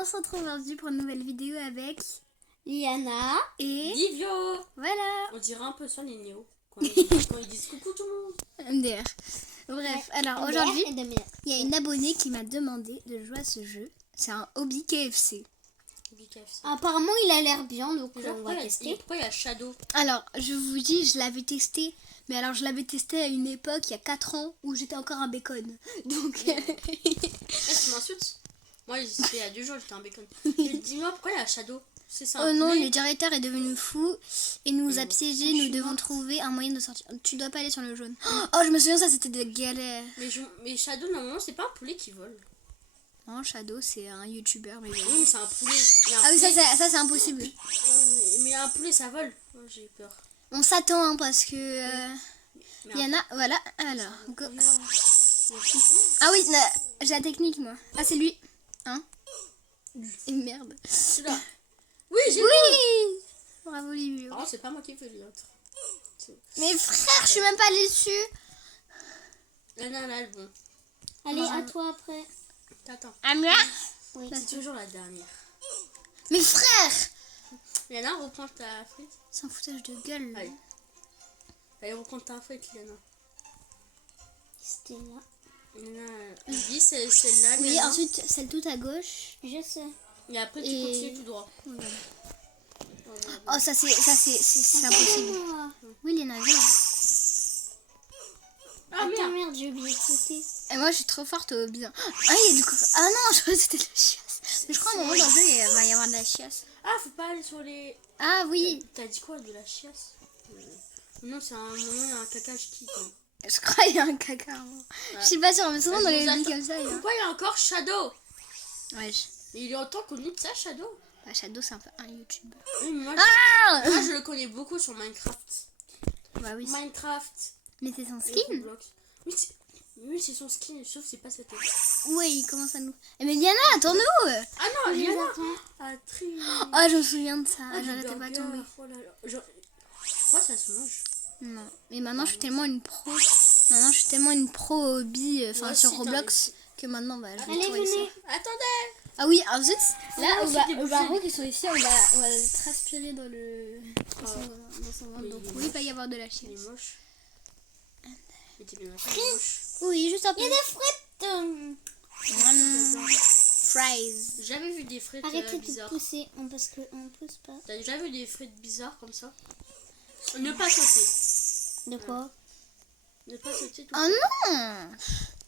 On se retrouve aujourd'hui pour une nouvelle vidéo avec Liana et Livio. Voilà. On dirait un peu ça les néos quand ils disent coucou tout le monde. MDR. Bref, alors aujourd'hui, il y a une abonnée qui m'a demandé de jouer à ce jeu. C'est un hobby KFC. Apparemment, il a l'air bien, donc Déjà, on va tester. pourquoi il y a Shadow? Alors, je vous dis, je l'avais testé. Mais alors, je l'avais testé à une époque, il y a 4 ans, où j'étais encore un bacon. Donc... Tu m'insultes? Moi, c'était il y a 2 jours, j'étais un bacon. Dis-moi, pourquoi il y a Shadow? C'est ça. Oh non, le directeur est devenu fou et nous a piégés. Nous devons trouver un moyen de sortir. Tu dois pas aller sur le jaune. Oh, je me souviens, ça c'était des galères. Mais Shadow, normalement, c'est pas un poulet qui vole. Non, Shadow, c'est un youtubeur. Mais Oui, mais c'est un poulet. Ah oui, ça c'est impossible. Mais un poulet, ça vole. Oh, j'ai peur. On s'attend hein, parce que il y en a. Voilà, alors. Go. Ah oui, j'ai la technique moi. Ah, c'est lui. Hein? Et merde. C'est là. Oui, j'ai Oui! Bravo, Livio. Non, c'est pas moi qui veux l'autre. Mais frère, je suis même pas allée dessus. Là, bon. Allez, à toi après. Attends. À moi? Oui. C'est toujours la dernière. Mais frère! Liana, reprends ta frite. C'est un foutage de gueule. Là. Allez, reprends ta frite, Liana. C'était là. Liana, dis celle-là. Oui, Liana. ensuite celle tout à gauche. Je sais. Et après, tu continues tout droit. Voilà. Oh, ça c'est impossible. Oui, Léna, viens. Ah, Attends, merde. merde, j'ai oublié de sauter. Et moi, je suis trop forte au bien. Ah, il y a du coca. Ah non, je croyais que c'était de la chiasse. Mais je crois qu'à un moment dans le jeu, il va y avoir de la chiasse. Ah, faut pas aller sur les... Ah oui. T'as dit quoi, de la chiasse? Non, c'est un moment, il y a un caca, je quitte. Je crois qu'il y a un caca. Je suis pas sûre, mais souvent dans les Vas-y, villes comme ça, il y a... Pourquoi il y a encore Shadow? Ouais, Et il est autant connu que ça, Shadow? bah, Shadow, c'est un peu un youtubeur. Oui, moi, Ah moi, je le connais beaucoup sur Minecraft. Bah oui. Minecraft. Mais c'est son et skin. Roblox. Oui, c'est son skin, sauf c'est pas sa tête. Oui, il commence à nous... Eh, mais Diana, attends-nous. Ah non, Je Liana. l'attends. Ah, très... Oh, je me souviens de ça. Ah, J'arrêtais pas de tomber. Oh là là. Pourquoi ça se mange? Non, mais maintenant je suis tellement une pro. Maintenant je suis tellement une pro hobby, enfin Moi sur aussi, Roblox, que maintenant bah, je vais Allez, tout avec ça. venez. Attendez. Ah oui, ensuite, là Ah, on c'est va, des on va bouchées. voir qu'ils sont ici, on va transpirer dans le dans son ventre. Oui, Donc il est oui, il va y avoir de la Il est chiasse. moche. Mais t'es bien d'accord, il est moche. Oui, juste un peu. Il y a des frites. Fries. J'ai jamais vu des frites Arrêtez de bizarres. pousser, parce qu'on ne pousse pas. T'as déjà vu des frites bizarres comme ça? Ne pas sauter. De quoi? Ne pas sauter tout. Oh non.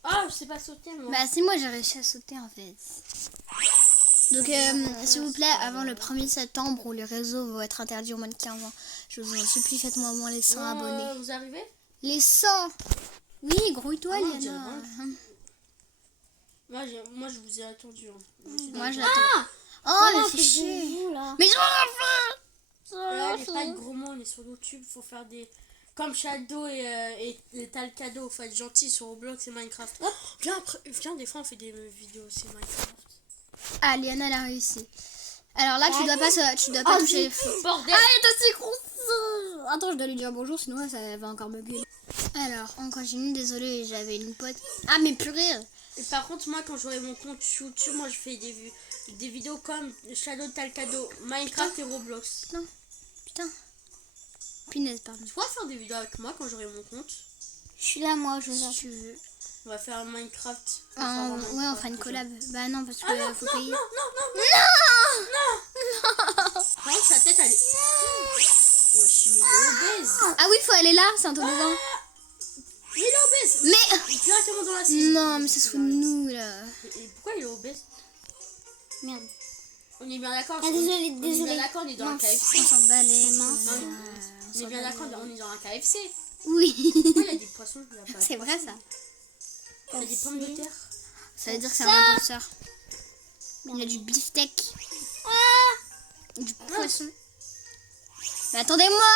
Ah, je sais pas sauter moi. Bah si moi j'ai réussi à sauter en fait. Donc s'il vous plaît, avant le 1er septembre où les réseaux vont être interdits aux moins de 15 ans, je vous en supplie, faites-moi au moins les 100 abonnés. Vous arrivez? Les 100. Oui, grouille-toi, Ah non, Liana. Moi, je vous ai attendu. Hein. Moi, je l'attends. Oh, mais c'est chier. Là. Mais je Là, il n'y a pas de gros mots, on est sur YouTube. Faut faire des. Comme Shadow et t'as le cadeau. Faut être gentil sur Roblox et Minecraft. Oh, viens, des fois, on fait des vidéos aussi Minecraft. Ah, Liana, elle a réussi. Alors là, tu dois pas toucher les feux. Bordel! Ah, il est aussi gros. Attends, je dois lui dire bonjour, sinon ça va encore me gueuler. Alors, on continue. Désolée, j'avais une pote. Ah, mais purée. Et par contre, moi, quand j'aurai mon compte YouTube, moi, je fais des vidéos comme Shadow, t'as le cadeau, Minecraft et Roblox. Non, putain. Punaise, pardon. Tu pourras faire des vidéos avec moi quand j'aurai mon compte. Je suis là, moi, je Si vais. tu veux. On va faire Minecraft. Ouais, on fera une collab. Bah non, parce que faut payer. Par contre, sa tête, elle est... Ouais, je suis obèse. Ah oui, faut aller là, c'est un toboggan. Il est obèse. Mais... Il est directement dans la cible. Non, mais ça se fout de nous, là. Et pourquoi il est obèse? Merde. On est bien d'accord. Ah, désolé, On est désolé. bien d'accord, on est dans un KFC. On s'en bat les mains. On est bien d'accord, on est dans un KFC. Oui. Pourquoi il y a des poissons? Il y a pas de C'est vrai, ça. Il y a des pommes de terre. Ça veut dire que c'est un imposteur. Il y a du beefsteak. Du poisson. Mais attendez-moi.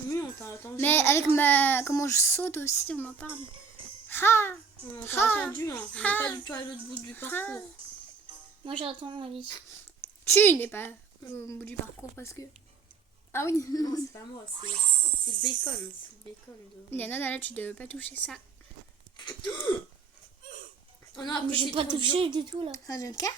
Oui, on t'a attendu. Mais avec ma... Comment je saute aussi, on m'en parle. Ha. On t'a attendu, hein. On n'est pas du tout à l'autre bout du parcours. Moi, j'attends, Alice. Tu n'es pas au bout du parcours parce que... Ah oui. Non, c'est pas moi, c'est bacon. C'est bacon. Liana, là, tu ne devais pas toucher ça. Oh non, après, J'ai c'est pas trop touché du tout, là. Un joker.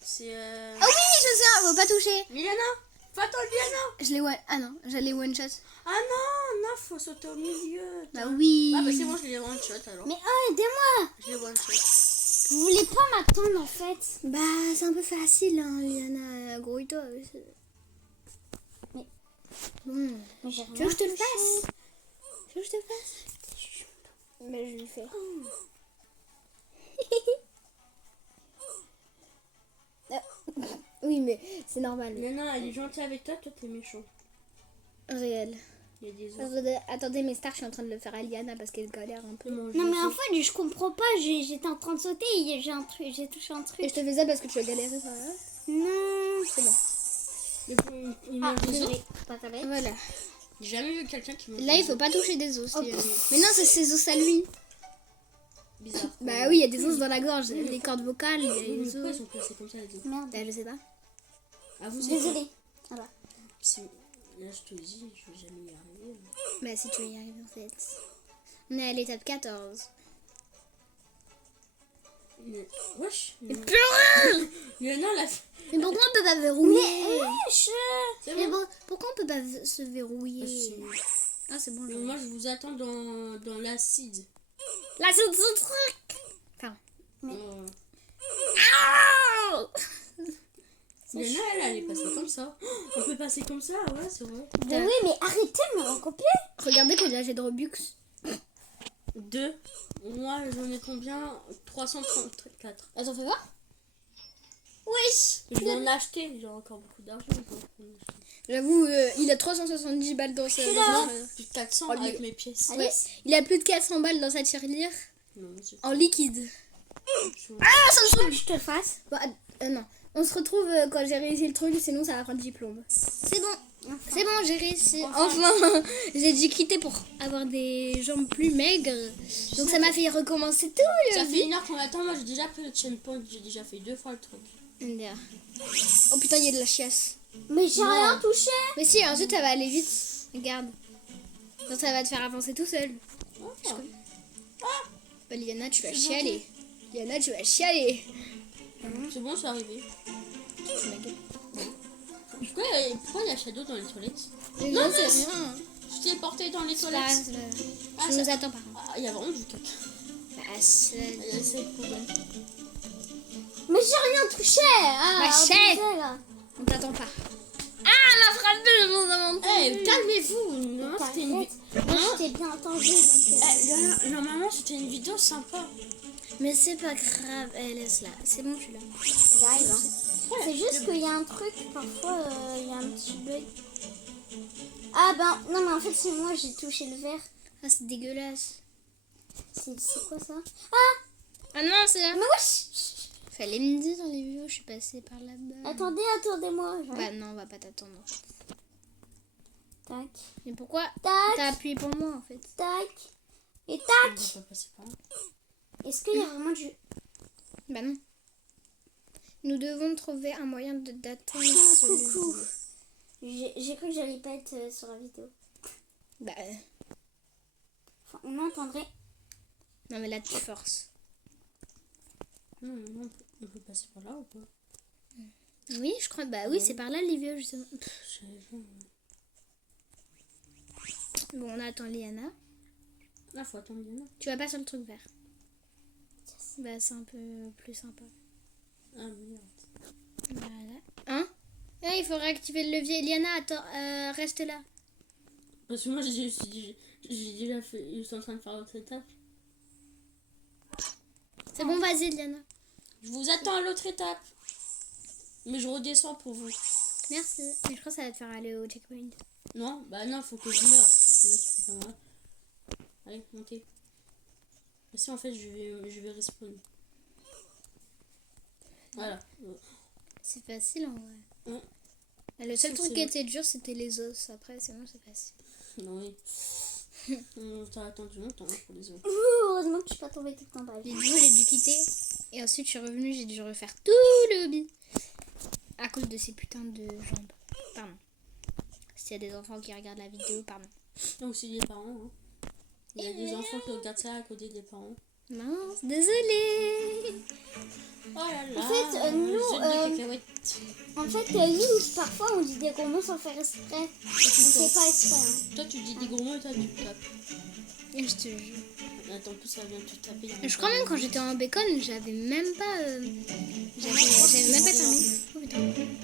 C'est Ah oui, je sais, faut pas toucher. Liana. Va-t'en, Liana. Je l'ai one... Ah non, j'allais one shot. Ah non, faut sauter au milieu. Bah oui. Ah bah c'est bon, je l'ai one shot alors. Mais oh, aidez-moi. Je l'ai one shot. Vous voulez pas m'attendre en fait? Bah c'est un peu facile, hein, Liana. Grouille-toi. Mais- Bon. Mais j'ai Tu veux que je te le touché. fasse? Tu veux que je te le fasse? Bah je le fais. Oui, mais c'est normal. Liana, elle est gentille avec toi, toi t'es méchant. Réel. Il y a des autres. Attendez, mais Star, je suis en train de le faire à Liana parce qu'elle galère un peu. Non mais en fait je comprends pas, j'étais en train de sauter et j'ai touché un truc. Et je te fais ça parce que tu as galéré ça. Hein. Non. C'est bon. Il Ah, mange des os. désolé. Pas ta bête. Voilà. J'ai jamais vu quelqu'un qui mange Là, il des faut os. pas toucher des os. Oh, Liana. Mais non, c'est ses os à lui. Bizarre. Bah oui, il y a des os dans la gorge. Les cordes vocales, il y a Mais les pourquoi ils os. sont placés comme ça les os? Merde. Bah je sais pas. Ah vous c'est Désolé. quoi? Là je te dis, je vais jamais y arriver. Bah si tu veux y arriver en fait. On est à l'étape 14. Wesh. Purée. Liana la Mais pourquoi on peut pas verrouiller C'est Mais bon. bon, pourquoi on peut pas se verrouiller Ah c'est bon. Mais moi je vous attends dans l'acide. Là c'est son truc. Enfin. Oh. Ah Liana elle est passée comme ça. On peut passer comme ça, ouais c'est vrai. Mais oui mais arrêtez de me recopier. Regardez combien j'ai de Robux. 2. Moi j'en ai combien? 334. Attends, fais voir. Oui. Je vais en acheter, j'ai encore beaucoup d'argent. J'avoue, il a 370 balles dans sa... Plus de 400 Oh, avec lui. mes pièces. Ouais. Il a plus de 400 balles dans sa tirelire Non, mais c'est en liquide. chaud. Ah, ça me Tu veux que je te le fasse? Bah, non. On se retrouve quand j'ai réussi le truc, sinon ça va prendre diplôme. C'est bon. C'est bon, j'ai réussi. Enfin, j'ai dû quitter pour avoir des jambes plus maigres. Donc ça m'a fait recommencer tout le Ça fait 1 heure qu'on attend, moi j'ai déjà pris le checkpoint, j'ai déjà fait 2 fois le truc. Oh putain, il y a de la chiasse. Mais j'ai rien touché. Mais si, ensuite ça va aller vite. Regarde. Donc ça va te faire avancer tout seul. Bah, Liana, tu vas chialer. Liana, tu vas chialer. C'est bon, c'est arrivé. Pourquoi il y a Shadow dans les toilettes? Non, c'est rien. Je t'ai porté dans les C'est pas toilettes. grave. Ah, Tu ça- nous attends pas. Ah, il y a vraiment du caca. Bah, c'est... C'est le problème. Mais j'ai rien touché. Ah, Ma chef. on disait, là. On t'attend pas. Ah, la frappe de mon avant. Eh, calmez-vous. Non, c'était une T'arrêtes. Moi je t'ai bien entendu donc. Normalement, c'était une vidéo sympa. Mais c'est pas grave, laisse-la. C'est bon, tu l'as. J'arrive. Hein. C'est juste qu'il y a un truc, parfois il y a un petit bug. Ah ben, non mais en fait c'est moi, j'ai touché le verre. Ah, c'est dégueulasse. C'est quoi ça? Ah non, c'est là. Mais wesh. Fallait me dire dans les vidéos, je suis passée par là-bas. Attendez-moi. Bah non, on va pas t'attendre en fait. Tac, Mais pourquoi tac, t'as appuyé pour moi en fait? tac. Et On tac. va pas passer par là. Est-ce qu'il y a vraiment du... Bah non. Nous devons trouver un moyen d'attendre Ah, ce coucou. levier. J'ai cru que j'allais pas être sur la vidéo. Bah Enfin, on entendrait. non, mais là tu forces. Non, on peut passer par là ou pas? Oui, je crois. Bah oui, c'est par là, Livio, justement. Je sais pas. Bon, on attend Liana. Là, faut attendre Liana. Tu vas pas sur le truc vert. Bah c'est un peu plus sympa. Ah merde. Voilà. Hein? Ah, il faut réactiver le levier. Liana, attends, reste là. Parce que moi, j'ai déjà fait. Je suis en train de faire l'autre étape. C'est bon, vas-y, Liana. Je vous attends à l'autre étape. Mais je redescends pour vous. Merci. Mais je crois que ça va te faire aller au checkpoint. Non, bah non, faut que je meure. Sinon, c'est pas mal. Allez, montez. Mais si en fait, je vais respawn. Voilà. C'est facile en vrai. Ouais. Le seul Ça, truc c'est qui bon. était dur, c'était les os. Après, sinon, c'est facile. Non, oui. T'as attendu longtemps hein, pour les autres. Heureusement que je suis pas tombée tout le temps dans la Du vie. coup, j'ai dû quitter. Et ensuite, je suis revenue, j'ai dû refaire tout le hobby. À cause de ces putains de jambes. Pardon. S'il y a des enfants qui regardent la vidéo, pardon. Il y a aussi des parents. Hein. Il y a des enfants qui regardent ça à côté des parents. Mince, désolée. Oh là là. En fait, nous, jette des cacahuètes. En fait, nous, parfois, on dit des gros mots sans faire exprès. On fait pas exprès. Hein. Toi, tu dis des gros mots et toi, tu tapes. Et je te jure. Attends, plus ça vient de te taper. Je crois même quand j'étais en bacon, j'avais même pas. J'avais même pas terminé. Oh putain.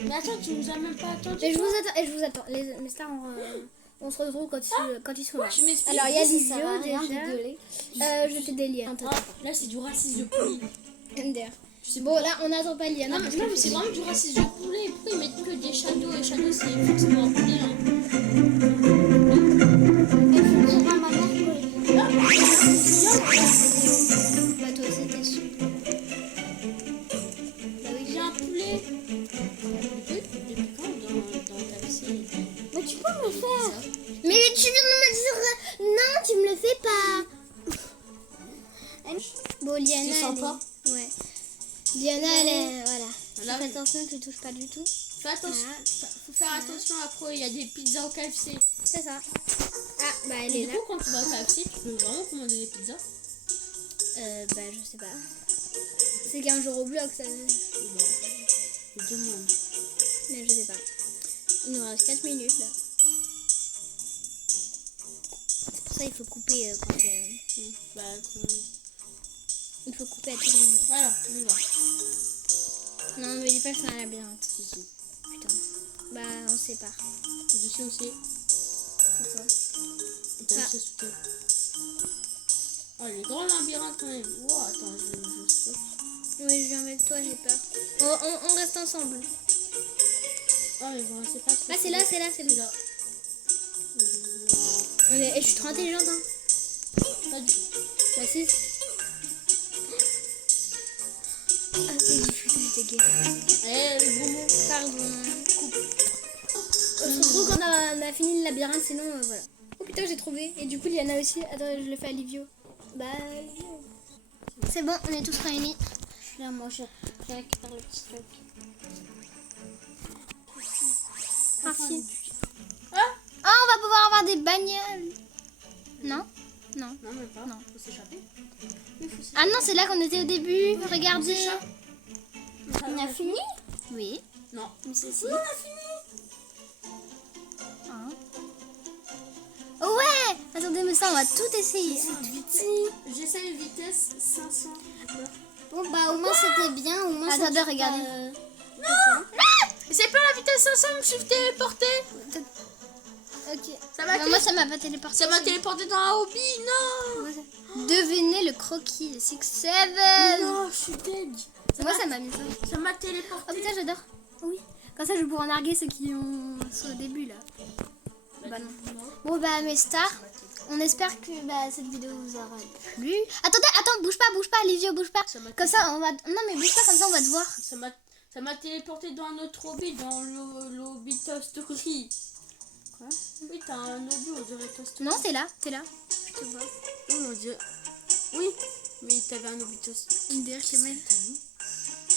Mais attends, tu nous as même pas attendu. Et je vous attends. Mes stars, on se retrouve quand ils sont là. Je m'explique. Alors, il y a Ça sert à Livio rien déjà. rigoler. Je fais des liens. Ah, là, c'est du racisme de poulet. MDR. Bon, là, on n'attend pas Liana. Non, parce mais que c'est vraiment du racisme de poulet. Pourquoi ils mettent que des shadows? Et shadows, c'est forcément un poulet. Hein. Il faut dire à ma mère que... Bah, toi aussi, t'es sûr. Bah oui, j'ai un poulet. Depuis quand dans ta série? Mais tu peux me le faire. Mais tu viens de me dire. Non, tu me le fais pas. Bon, Liana. C'est sympa. Ouais. Liana, elle est. Voilà. Là, Fais attention, tu touches pas du tout. fais attention. Faut faire attention après. Il y a des pizzas au KFC. C'est ça. Ah, bah, elle Et est du là. coup, quand tu vas au KFC, tu peux vraiment commander des pizzas. Bah, je sais pas. C'est qu'un jour au bloc, ça. Je demande. Mais je sais pas. Il nous reste 4 minutes là. C'est pour ça qu'il faut couper quand Bah, il faut couper à tout moment. voilà, on y va. Non, mais dis pas que c'est un labyrinthe. Si, si. Putain. Bah, on se sépare. Je sais aussi. Pourquoi? T'as laissé sauter. Oh, il est grand le labyrinthe quand même. Wow, attends, je saute. Oui, je viens avec toi, j'ai peur. On reste ensemble. Oh, mais bon, c'est pas Ah, c'est là, c'est là, c'est C'est là. là. Et je suis trop intelligente, hein. Pas du tout. Bah, si. Ah, c'est difficile, t'es gay. Eh, le gros mot. Pardon. Coupe. On se retrouve quand on a fini le labyrinthe, sinon voilà. Oh putain, j'ai trouvé. Et du coup, Liana aussi. Attends, je le fais à Livio. Bah, Livio. C'est bon, on est tous réunis. Là, moi, je récupère le petit truc. Merci. Ah, Ah, on va pouvoir avoir des bagnoles. Non? Non. non, même pas. Non. Faut s'échapper. Ah non, c'est là qu'on était au début. Regardez. On a fini? Oui. Non. Mais c'est si. Ah. Oh ouais. Attendez, mais ça, on va tout essayer. J'essaie une vitesse 500. Bon, bah, au moins, c'était bien. Au moins, ça Attendez, dure regardez. pas, C'est pas la vitesse 500, je me suis téléporté. Ok. Ça m'a Moi, ça m'a pas téléporté. Ça m'a téléporté dans un hobby, non. Devenez le croquis 6-7. Non, je suis dead. Moi, ça m'a mis ça. Ça m'a téléporté. Oh putain, j'adore. Oui. Comme ça, je vais pouvoir narguer ceux qui sont au début là. Bah non. Bon bah mes stars, on espère que cette vidéo vous aura plu. Attends, bouge pas, Livio, bouge pas. Comme ça, on va. Non mais bouge pas, comme ça on va te voir. Ça m'a téléporté dans un autre hobby, dans l'hobby Toy-Story. Quoi? Oui, t'as un hobby, on dirait Toy-Story. Non, t'es là. Je te vois. Oui, on dirait. Oui, mais t'avais un hobby Toy-Story. MDR chez moi.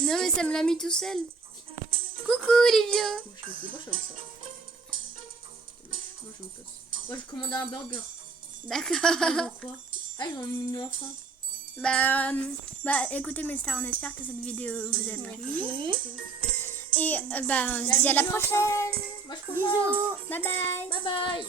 Non mais ça me l'a mis tout seul. Coucou Livio. Moi, je fais ça. Moi, je me passe. Moi, je commande un burger. D'accord. Quoi? Ah, ils ont mis une enfant. Bah écoutez mes stars, on espère que cette vidéo vous a plu. Et on se dit à la prochaine. Moi, je commande. Bisous. Bye bye. Bye bye.